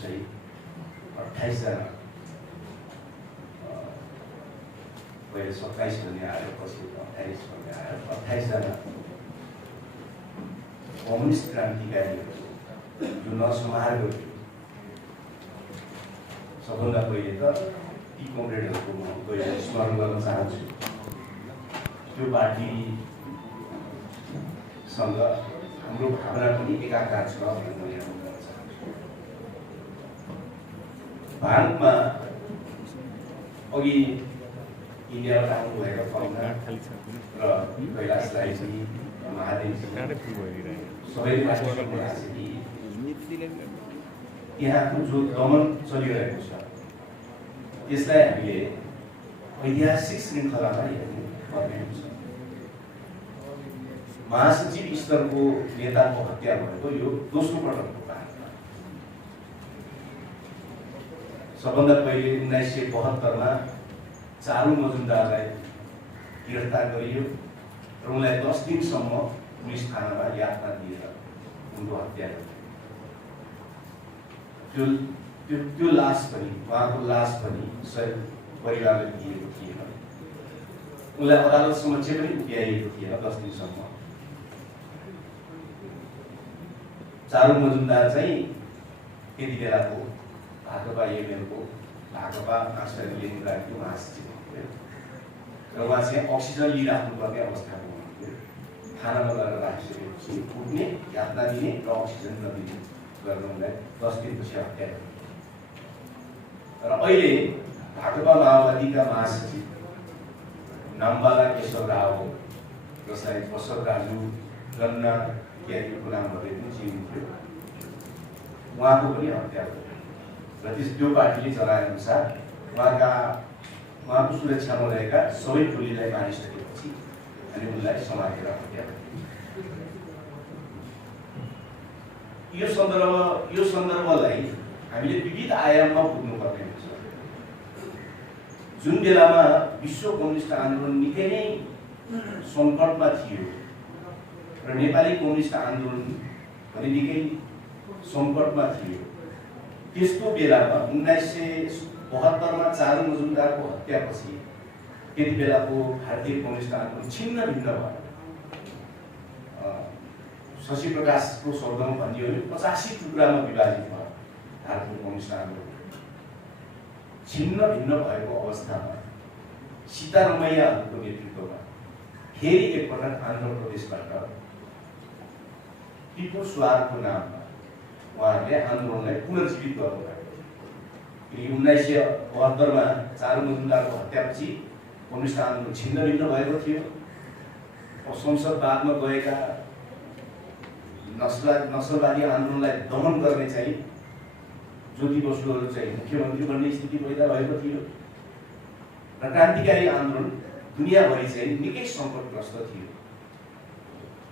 सहित 28 जना पहिले 27 भन्ने आयो, पछि 28 भन्ने आयो, 28 जना कम्युनिस्ट क्रान्तिकारीहरू जो नरसंहार गरियो। सबभन्दा पहिले त ती कमरेडहरूको म पहिले स्मरण गर्न चाहन्छु। त्यो पार्टीसँग हाम्रो भावना पनि एकाकार छ भन्ने म यहाँ भन्न चाहन्छु। भारतमा अघि इन्डियाबाट आउनुभएका कमला र कैलाश राईजी, महादेवजी सबैले यहाँको जो दमन चलिरहेको छ त्यसलाई हामीले ऐतिहासिक श्रृङ्खलामा हेर्नु पर्ने हुन्छ। महासचिव स्तरको नेताको हत्या भएको यो दोस्रो पटकको कारणमा। सबभन्दा पहिले 1972 मा चारू मजुमदारलाई गिरफ्तार गरियो र उनलाई 10 दिनसम्म पुलिस थानामा यातना दिएर उनको हत्या गरियो। त्यो लास पनि, उहाँको लास पनि सही परिवारले दिएको थिएन। उनलाई अदालत समक्ष पनि पुर्याइएको थिएन 10 दिनसम्म। चारू मजुमदार चाहिँ त्यति बेलाको भाकपा एमएलको भाकपा मार्क्सवादी लेनिन पार्टीको महासचिव हुनुहुन्थ्यो र उहाँ चाहिँ अक्सिजन लिइराख्नुपर्ने अवस्थामा हुनुहुन्थ्यो। थानामा गएर राखिसकेपछि उठ्ने, यातना दिने र अक्सिजन नदिने गर्न उनलाई 10 दिनपछि हत्या गरियो। र अहिले भाकपा माओवादीका महासचिव नाम्बाला केशव राव, जसलाई बसवराजु गन्ना इत्यादिको नामहरूले पनि चिनिन्थ्यो, उहाँको पनि हत्या भयो। र त्यो पार्टीले जनाएअनुसार उहाँको सुरक्षामा रहेका सबै टोलीलाई मारिसकेपछि अनि उनलाई समातेर हत्या गरियो। यो सन्दर्भलाई हामीले विविध आयाममा पुग्नुपर्ने हुन्छ। जुन बेलामा विश्व कम्युनिस्ट आन्दोलन निकै नै सङ्कटमा थियो र नेपाली कम्युनिस्ट आन्दोलन पनि निकै सङ्कटमा थियो, त्यस्तो बेलामा 1972 मा चारू मजुमदारको हत्यापछि त्यति बेलाको भारतीय कम्युनिस्ट आन्दोलन छिन्न भिन्न भयो। शशि प्रकाशको शब्दमा भनियो भने 85 टुक्रामा विभाजित भयो भारतको कम्युनिस्ट आन्दोलन। छिन्न भिन्न भएको अवस्थामा सीतारमैयाहरूको नेतृत्वमा फेरि एकपटक आन्ध्र प्रदेशबाट पिपुल्स वारको नाममा उहाँहरूले आन्दोलनलाई पुनर्जीवित गर्नुभएको। 1972 मा चारू मजुमदारको हत्यापछि कम्युनिस्ट आन्दोलन छिन्न भिन्न भएको थियो। संसदवादमा गएका नक्सलवादी आन्दोलनलाई दमन गर्ने चाहिँ ज्योति बसुहरू चाहिँ मुख्यमन्त्री बन्ने स्थिति पैदा भएको थियो र क्रान्तिकारी आन्दोलन दुनियाँभरि चाहिँ निकै सङ्कटग्रस्त थियो।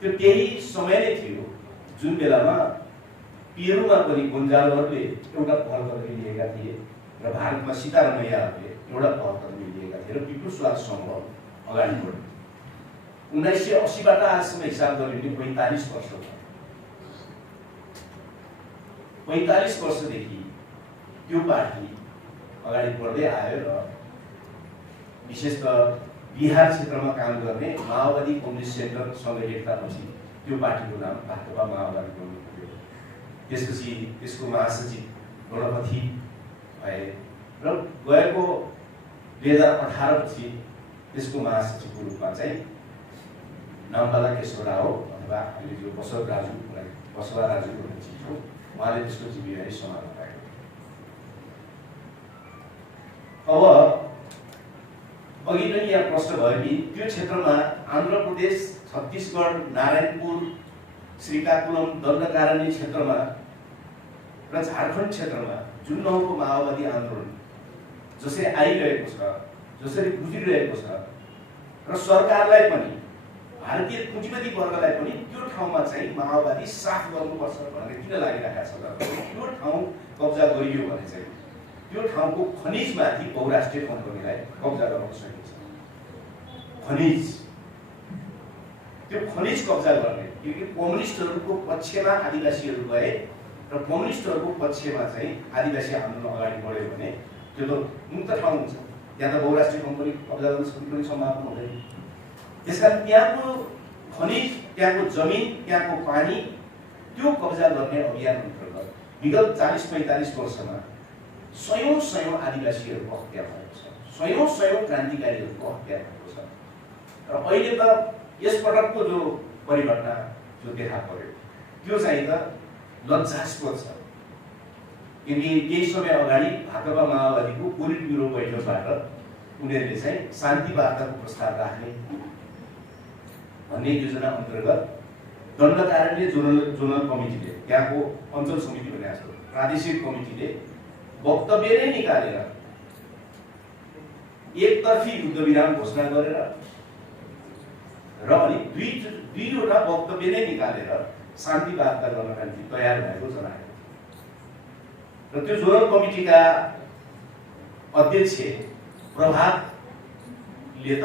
त्यो त्यही समय नै थियो जुन बेलामा पेरुमा पनि गोन्जालोहरूले एउटा पहल कदमी लिएका थिए र भारतमा सीतारमैयाहरूले एउटा पहल कदमी लिएका थिए र पिपुल्स वार समूह अगाडि बढ्यो। 1980 बाट आजसम्म हिसाब गऱ्यो भने 45 वर्ष भयो। 45 वर्षदेखि त्यो पार्टी अगाडि बढ्दै आयो र विशेषतः बिहार क्षेत्रमा काम गर्ने माओवादी कम्युनिस्ट सेन्टरसँग एकतापछि त्यो पार्टीको नाम भाकपा माओवादी कम्युनिस्ट थियो। त्यसपछि त्यसको महासचिव गणपति भए र गएको 2018 पछि त्यसको महासचिवको रूपमा चाहिँ नाम्बाला केशव राव अथवा हामीले जो बसवराजु भन्ने चिज हो, उहाँले त्यसको जिम्मेवारी सम्हाल्नु भएको। अब अघि पनि यहाँ प्रश्न भयो कि त्यो क्षेत्रमा आन्ध्र प्रदेश, छत्तीसगढ, नारायणपुर, श्रीकाकुलम, दण्डकारण्य क्षेत्रमा र झारखण्ड क्षेत्रमा जुन नौको माओवादी आन्दोलन जसरी आइरहेको छ, जसरी गुजिरहेको छ र सरकारलाई पनि भारतीय पुँजीपति वर्गलाई पनि त्यो ठाउँमा चाहिँ माओवादी साफ गर्नुपर्छ भनेर किन लागिरहेका छ त? त्यो ठाउँ कब्जा गरियो भने चाहिँ त्यो ठाउँको खनिजमाथि बहुराष्ट्रिय कम्पनीलाई कब्जा गर्न सकिन्छ। त्यो खनिज कब्जा गर्ने, किनकि कम्युनिस्टहरूको पक्षमा आदिवासीहरू गए र कम्युनिस्टहरूको पक्षमा चाहिँ आदिवासी आन्दोलन अगाडि बढ्यो भने त्यो त मुक्त ठाउँ हुन्छ, त्यहाँ त बहुराष्ट्रिय कम्पनी कब्जा गर्न सक्ने पनि सम्भावना हुँदैन। त्यसकारण त्यहाँको खनिज, त्यहाँको जमिन, त्यहाँको पानी त्यो कब्जा गर्ने अभियान अन्तर्गत विगत 40-45 वर्षमा सयौं आदिवासीहरूको हत्या भएको छ, सयौं क्रान्तिकारीहरूको हत्या भएको छ। र अहिले त यसपटकको जो परिघटना जो देखा पर्यो त्यो चाहिँ त लज्जास्पद छ। किनकि केही समय अगाडि भाकपा माओवादीको पोलिट ब्युरो बैठकबाट उनीहरूले चाहिँ शान्ति वार्ताको प्रस्ताव राख्ने भन्ने योजना अन्तर्गत दण्डकारण्य जोनल कमिटीले, त्यहाँको अञ्चल समिति भने जस्तो प्रादेशिक कमिटीले वक्तव्य नै निकालेर एकतर्फी युद्ध विराम घोषणा गरेर र अनि दुईवटा वक्तव्य नै निकालेर शान्ति वार्ता गर्नका निम्ति तयार भएको जनाएको। र त्यो जोनल कमिटीका अध्यक्ष प्रभातले त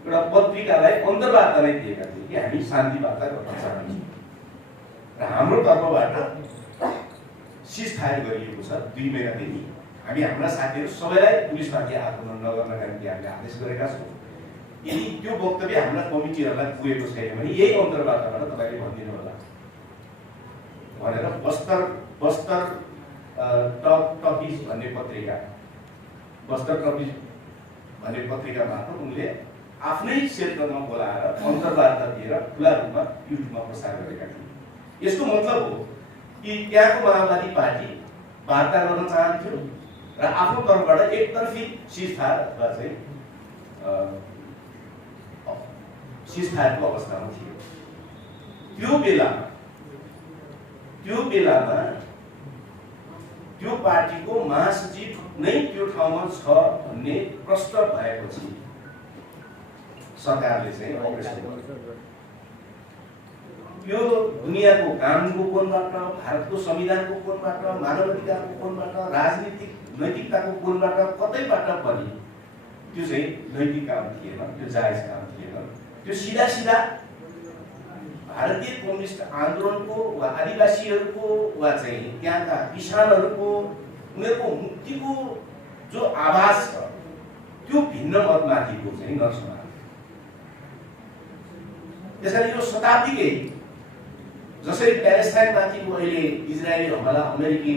एउटा पत्रिकालाई अन्तर्वार्ता नै दिएका थिए कि हामी शान्ति वार्ता गर्न चाहन्छौँ र हाम्रो तर्फबाट सिज फायर गरिएको छ 2 महिनादेखि। हामी हाम्रा साथीहरू सबैलाई पुलिसमाथि आक्रमण नगर्नका निम्ति हामीले आदेश गरेका छौँ। यदि त्यो वक्तव्य हाम्रा कमिटीहरूलाई पुगेको छैन भने यही अन्तर्वार्ताबाट तपाईँले भनिदिनु होला भनेर बस्तर टपिज भन्ने पत्रिका, बस्तर टपिज भन्ने पत्रिका मार्फत उनले आफ्नै क्षेत्रमा बोलाएर अन्तर्वार्ता दिएर खुला रूपमा युट्युबमा प्रसार गरेका थिए। यसको मतलब हो कि त्यहाँको माओवादी पार्टी वार्ता गर्न चाहन्थ्यो र आफ्नो तर्फबाट एकतर्फी सिजफायर अथवा चाहिँ सिजफायरको अवस्थामा थियो। त्यो बेलामा त्यो पार्टीको महासचिव नै त्यो ठाउँमा छ भन्ने प्रश्न भएपछि सरकारले चाहिँ अपरेसन यो दुनियाँको कानुनको कोणबाट, भारतको संविधानको कोणबाट, मानवाधिकारको कोणबाट, राजनीतिक नैतिकताको कोणबाट कतैबाट पनि त्यो चाहिँ नैतिक काम थिएन, त्यो जायज काम थिएन। त्यो सिधा भारतीय कम्युनिस्ट आन्दोलनको वा आदिवासीहरूको वा चाहिँ त्यहाँका किसानहरूको उनीहरूको मुक्तिको जो आवाज छ त्यो भिन्न मतमाथिको चाहिँ नर्समा। त्यसैले यो शताब्दीकै जसरी प्यालेस्टाइनमाथिको अहिले इजरायली हमला, अमेरिकी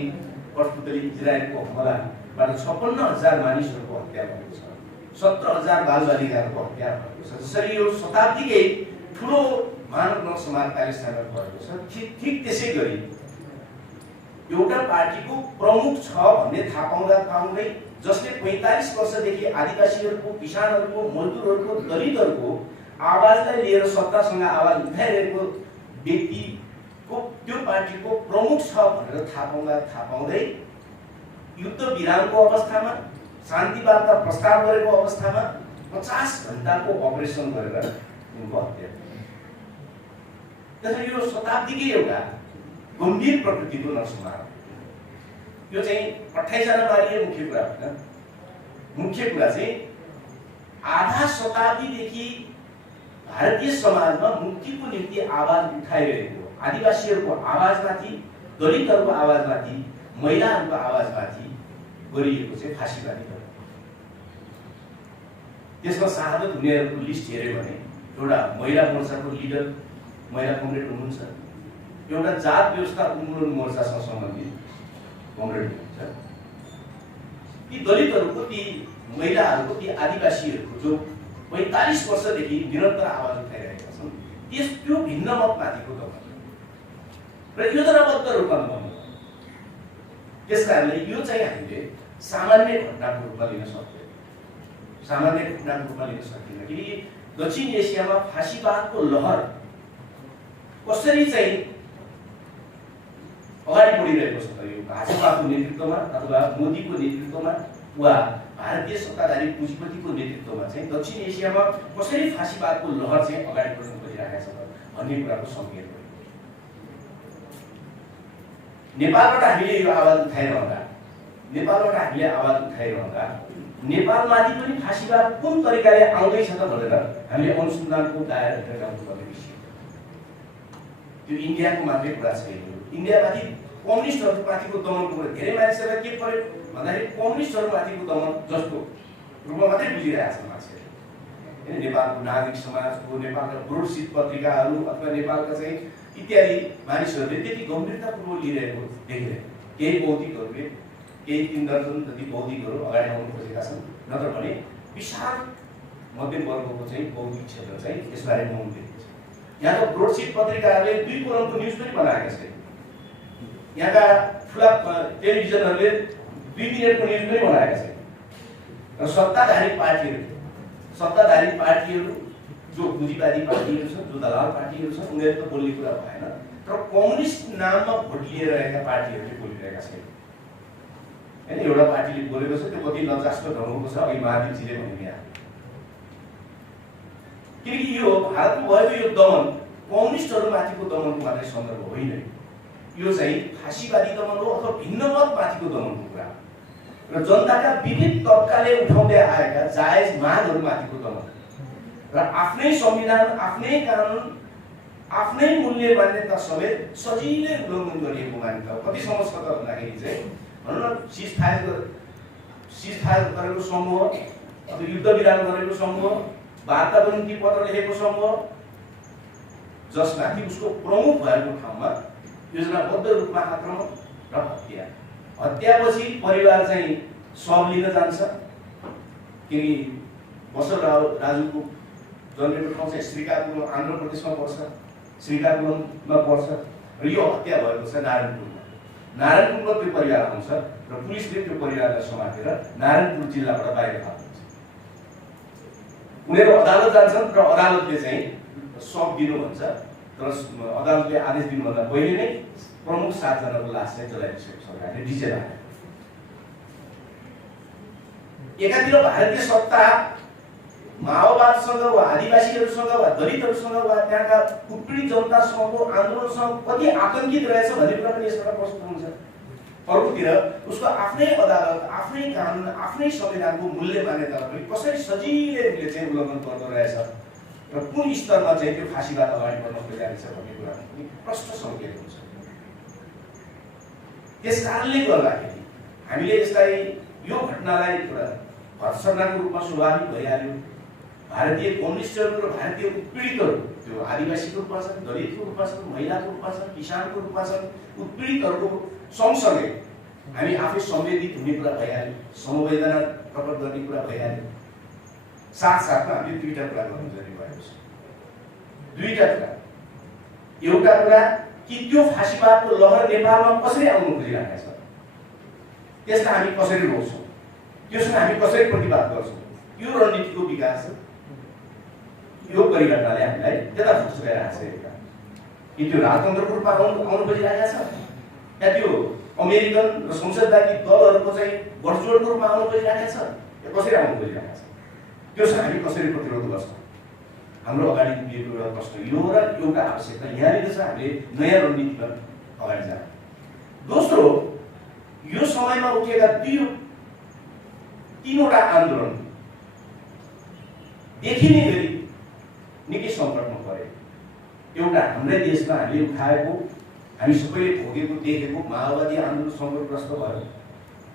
कठपुतली इजरायलको हमलाबाट 56,000 मानिसहरूको हत्या भएको छ, 17,000 बालबालिकाहरूको हत्या भएको छ। जसरी यो शताब्दीकै ठुलो मानव नरसंहार प्यालेस्टाइनमा भएको छ, ठिक त्यसै गरी एउटा पार्टीको प्रमुख छ भन्ने थाहा पाउँदै जसले 45 वर्षदेखि आदिवासीहरूको, किसानहरूको, मजदुरहरूको, दलितहरूको आवाजलाई लिएर सत्तासँग आवाज उठाइरहेको व्यक्तिको त्यो पार्टीको प्रमुख छ भनेर थाहा पाउँदै युद्ध विरामको अवस्थामा, शान्ति वार्ता प्रस्ताव गरेको अवस्थामा 50 घण्टाको अपरेसन गरेर उनको हत्या। त्यसैले यो शताब्दीकै एउटा गम्भीर प्रकृतिको नरसंहार। यो चाहिँ 28 जना मारिए मुख्य कुरा होइन। मुख्य कुरा चाहिँ आधा शताब्दीदेखि भारतीय समाजमा मुक्तिको निम्ति आवाज उठाइरहेको आदिवासीहरूको आवाजमाथि, दलितहरूको आवाजमाथि, महिलाहरूको आवाजमाथि गरिएको चाहिँ फाँसीवादी हो। त्यसमा शहादत हुनेहरूको लिस्ट हेर्यो भने एउटा महिला मोर्चाको लिडर महिला कमरेड हुनुहुन्छ, एउटा जात व्यवस्था उन्मूलन मोर्चासँग सम्बन्धित कमरेड हुनुहुन्छ, ती दलितहरूको, ती महिलाहरूको, ती आदिवासीहरूको जो 45 वर्षदेखि निरन्तर आवाज उठाइरहेका छन् त्यो भिन्न मतमाथिको दबाब र योजनाबद्ध रूपमा गर्नु। त्यस कारणले यो चाहिँ हामीले सामान्य घटनाको रूपमा लिन सक्दैन, किनकि दक्षिण एसियामा फाँसीवादको लहर कसरी चाहिँ अगाडि बढिरहेको छ त यो भाजपाको नेतृत्वमा अथवा मोदीको नेतृत्वमा वा भारतीय सत्ताधारी पुँजीपतिको नेतृत्वमा चाहिँ दक्षिण एसियामा कसरी फाँसीवादको लहर चाहिँ अगाडि बढ्न खोजिरहेको छ भन्ने कुराको संकेत हो। नेपालबाट हामीले यो आवाज उठाइरहँदा नेपालमाथि पनि फाँसीवाद कुन तरिकाले आउँदैछ त भनेर हामीले अनुसन्धानको दायराभित्र ल्याउनुपर्ने विषय। त्यो इन्डियाको मात्रै कुरा छैन। इन्डियामाथि कम्युनिस्टहरुमाथिको दमनको कुरा धेरै मानिसहरूलाई के पर्यो भन्दाखेरि कम्युनिस्टहरुमाथिको दमन जस्तो रूपमा मात्रै बुझिरहेका छन् मान्छेले। हैन नेपालको नागरिक समाजको नेपालका ब्रोडसिट पत्रिकाहरू अथवा नेपालका चाहिँ इत्यादि मानिसहरूले त्यति गम्भीरतापूर्वक लिइरहेको देखिरहेको। केही बौद्धिकहरूले केही 3 दर्जन जति बौद्धिकहरू अगाडि आउन खोजेका छन्, नत्र भने विशाल मध्यम वर्गको चाहिँ बौद्धिक क्षेत्र चाहिँ यसबारे मौन देखिन्छ। यहाँको ब्रोडसिट पत्रिकाहरूले 2 कोलमको न्युज पनि बनाएका छन्। यहाँका ठुला टेलिभिजनहरूले 2 मिनेटको न्युज पनि बनाएका छन्। र सत्ताधारी पार्टीहरू जो पुँजीवादी पार्टीहरू छन्, जो दलाल पार्टीहरू छन्, उनीहरू त बोल्ने कुरा भएन, तर कम्युनिस्ट नाममा भोट लिएर रहेका पार्टीहरूले बोलिरहेका छैनन्। हैन एउटा पार्टीले बोलेको छ, त्यो कति लज्जास्पद ढङ्गको छ, अघि महादेवजीले भन्नुभयो। किनकि यो भारतको भएको यो दमन कम्युनिस्टहरुमाथिको दमनको मात्रै सन्दर्भ होइन, यो चाहिँ फासीवादी दमन हो अथवा भिन्नमतमाथिको दमनको कुरा हो र जनताका विविध तबकाले उठाउँदै आएका जायज मागहरुमाथिको दमन र आफ्नै संविधान, आफ्नै कानुन, आफ्नै मूल्य मान्यता समेत सजिलै उल्लङ्घन गरिएको मान्यता हो। कति समस्या त भन्दाखेरि चाहिँ भनौँ न सिज फायर गरेको समूह अथवा युद्ध विराम गरेको समूह, वार्ताको निम्ति पत्र लेखेको समूह, जसमाथि उसको प्रमुख भएको ठाउँमा योजनाबद्ध रूपमा आक्रमण र हत्या। हत्यापछि परिवार चाहिँ शव लिन जान्छ, किनकि बसर राजुको जन्मेको ठाउँ चाहिँ श्रीकाकुलम आन्ध्र प्रदेशमा पर्छ, श्रीकाकुलममा पर्छ र यो हत्या भएको छ नारायणपुरमा। नारायणपुरमा त्यो परिवार आउँछ र पुलिसले त्यो परिवारलाई समातेर नारायणपुर जिल्लाबाट बाहिर फाल्नुहुन्छ। उनीहरू अदालत जान्छन् र अदालतले चाहिँ शव दिनु भन्छ, तर अदालतले आदेश दिनुभन्दा पहिले नै प्रमुख 7 जनाको लास चाहिँ जलाइसकेको सरकारले डिजे लगाएर। एकातिर भारतीय सत्ता माओवादसँग वा आदिवासीहरूसँग वा दलितहरूसँग वा त्यहाँका उत्पीडित जनतासँगको आन्दोलनसँग कति आतंकित रहेछ भन्ने कुरा पनि यसबाट प्रश्न हुन्छ। अर्कोतिर उसको आफ्नै अदालत, आफ्नै कानुन, आफ्नै संविधानको मूल्य मान्यतालाई पनि कसरी सजिलै उसले चाहिँ उल्लङ्घन गर्दो रहेछ र कुन स्तरमा चाहिँ त्यो फाँसीवाद अगाडि बढ्न खोजिरहेको छ भन्ने कुरा पनि प्रश्न सङ्केत हुन्छ। त्यसकारणले गर्दाखेरि हामीले यसलाई यो घटनालाई एउटा भर्त्सनाको रूपमा स्वाभाविक भइहाल्यो। भारतीय कम्युनिस्टहरू र भारतीय उत्पीडितहरू त्यो आदिवासीको रूपमा छन्, दलितको रूपमा छन्, महिलाको रूपमा छन्, किसानको रूपमा छन्, उत्पीडितहरूको सँगसँगै हामी आफै संवेदित हुने कुरा भइहाल्यो, समवेदना प्रकट गर्ने कुरा भइहाल्यो। साथसाथमा हामीले 2टा कुरा गर्नु जरुरी भएको छ। 2टा कुरा, एउटा कुरा कि त्यो फाँसीवादको लहर नेपालमा कसरी आउनु खोजिरहेको छ, त्यसलाई हामी कसरी रोक्छौँ, त्यसमा हामी कसरी प्रतिवाद गर्छौँ, यो रणनीतिको विकास यो परिघटनाले हामीलाई त्यता खस्काइरहेको छ। एउटा कि त्यो राजतन्त्रको रूपमा आउनु खोजिरहेको छ या त्यो अमेरिकन र संसदवादी दलहरूको चाहिँ गठजोडको रूपमा आउनु खोजिरहेको छ, यो कसरी आउनु खोजिरहेको छ, त्यसलाई हामी कसरी प्रतिरोध गर्छौँ। हाम्रो अगाडि उभिएको एउटा प्रश्न यो र एउटा आवश्यकता यहाँनिर छ, हामीले नयाँ रणनीतिमा अगाडि जाने। दोस्रो, यो समयमा उठेका 3वटा आन्दोलन देखिने गरी निकै सङ्कटमा परे। एउटा हाम्रै देशमा हामीले उठाएको, हामी सबैले भोगेको देखेको माओवादी आन्दोलन सङ्कटग्रस्त भयो।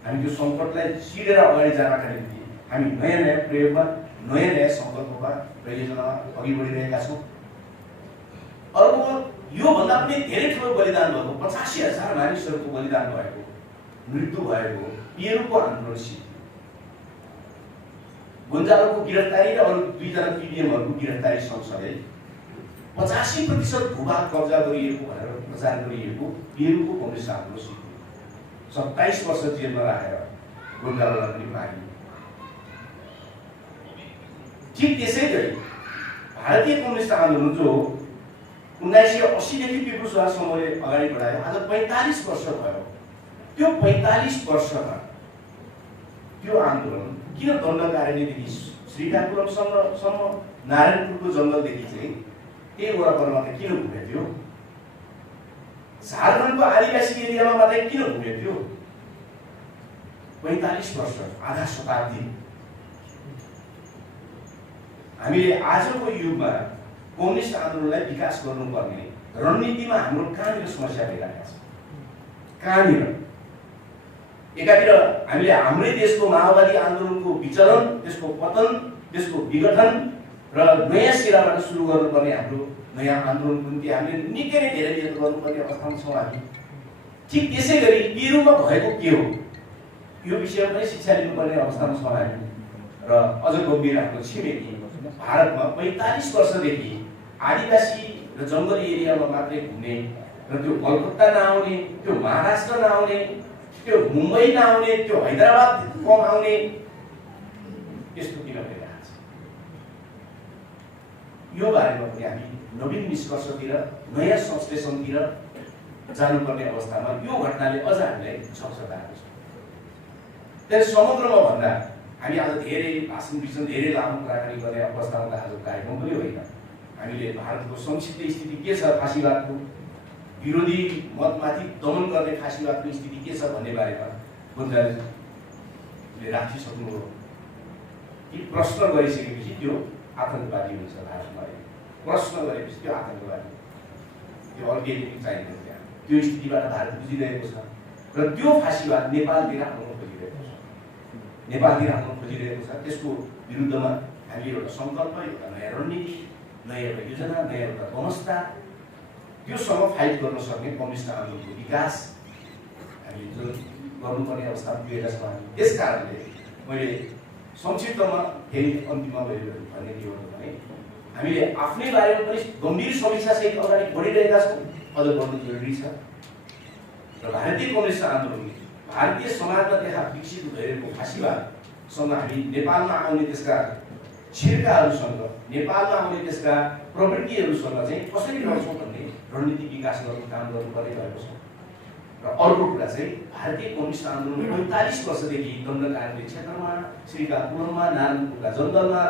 हामी त्यो सङ्कटलाई सिडेर अगाडि जानका निम्ति हामी नयाँ प्रयोगमा, नयाँ सङ्कल्पमा र योजनामा अघि बढिरहेका छौँ। अर्को, योभन्दा पनि धेरै ठुलो बलिदान भएको 85,000 मानिसहरूको बलिदान भएको, मृत्यु भएको पेरुको आन्दोलन सिद्धियो। गोन्जालोको गिरफ्तारी र अरू 2 जना पिडिएमहरूको गिरफ्तारी सँगसँगै 85% भूभाग कब्जा गरिएको भनेर प्रचार गरिएको पेरुको कम्युनिस्ट आन्दोलन सिद्धियो। 27 वर्ष जेलमा राखेर गोन्जालोलाई पनि मारियो। ठीक त्यसै गरी भारतीय कम्युनिस्ट आन्दोलन जो 1980 देखि पिपुल्स सुभाष समूहले अगाडि बढायो, आज 45 वर्ष भयो। त्यो 45 वर्षमा त्यो आन्दोलन किन दण्डकारण्यदेखि श्रीकाकुलमसम्म नारायणपुरको जङ्गलदेखि चाहिँ त्यही वरपरमा किन घुमेथ्यो, झारखण्डको आदिवासी एरियामा मात्रै किन घुमेथ्यो? 45 वर्ष, आधा शताब्दी। हामीले आजको युगमा कम्युनिस्ट आन्दोलनलाई विकास गर्नुपर्ने रणनीतिमा हाम्रो कहाँनिर समस्या भइरहेको छ? कहाँनिर एकातिर हामीले हाम्रै देशको माओवादी आन्दोलनको विचलन, त्यसको पतन, त्यसको विघटन र नयाँ सिराबाट सुरु गर्नुपर्ने हाम्रो नयाँ आन्दोलनको निम्ति हामीले निकै नै धेरै मेहनत गर्नुपर्ने अवस्थामा छौँ हामी। ठिक त्यसै गरी पेरुमा भएको के हो यो विषयमा पनि शिक्षा लिनुपर्ने अवस्थामा छौँ हामी। र अझ गम्भीर हाम्रो छिमेकी भारतमा 45 वर्षदेखि आदिवासी र जङ्गली एरियामा मात्रै घुम्ने र त्यो कलकत्ता नआउने, त्यो महाराष्ट्र नआउने, त्यो मुम्बई नआउने, त्यो हैदराबाद कम आउने, यस्तो किन भइरहेको छ? यो बारेमा पनि हामी नवीन निष्कर्षतिर, नयाँ संश्लेषणतिर जानुपर्ने अवस्थामा यो घटनाले अझ हामीलाई छक्छकाएको छ। त्यस समग्रमा भन्दा हामी आज धेरै भाषण विषण धेरै लामो कुराकानी गर्ने अवस्थामा त आज कार्यक्रम पनि होइन। हामीले भारतको संक्षिप्त स्थिति के छ, फाँसीवादको विरोधी मतमाथि दमन गर्ने फाँसीवादको स्थिति के छ भन्ने बारेमा गुन्जाले राखिसक्नुभयो कि प्रश्न गरिसकेपछि त्यो आतङ्कवादी हुन्छ भारतमा। प्रश्न गरेपछि त्यो आतङ्कवादी, त्यो अर्ग्यानिक चाहिन्छ। त्यहाँ त्यो स्थितिबाट भारत बुझिरहेको छ र त्यो फाँसीवाद नेपालतिर आउन खोजिरहेको छ, नेपालतिर आउन खोजिरहेको छ। त्यसको विरुद्धमा हामीले एउटा सङ्कल्प, एउटा नयाँ रणनीति, नयाँ एउटा योजना, नयाँ एउटा व्यवस्था, त्योसँग फाइट गर्न सक्ने कम्युनिस्ट आन्दोलनको विकास हामीले जुन गर्नुपर्ने अवस्थामा पुगेका छौँ हामी। त्यस कारणले मैले संक्षिप्तमा फेरि अन्तिममा गएर भन्ने के हो भने हामीले आफ्नै बारेमा पनि गम्भीर समीक्षासहित अगाडि बढिरहेका छौँ, अझ बढ्नु जरुरी छ। र भारतीय कम्युनिस्ट आन्दोलन, भारतीय समाजमा देखा विकसित भइरहेको फाँसीवादसँग हामी नेपालमा आउने त्यसका छिर्काहरूसँग, नेपालमा आउने त्यसका प्रवृत्तिहरूसँग चाहिँ कसरी लड्छौँ भन्ने रणनीति विकास गर्ने काम गर्नुपर्ने भएको छ। र अर्को कुरा चाहिँ भारतीय कम्युनिस्ट आन्दोलन 45 वर्षदेखि दण्डकारण्य क्षेत्रमा, श्रीकाकुलममा, नारायणपुरका जङ्गलमा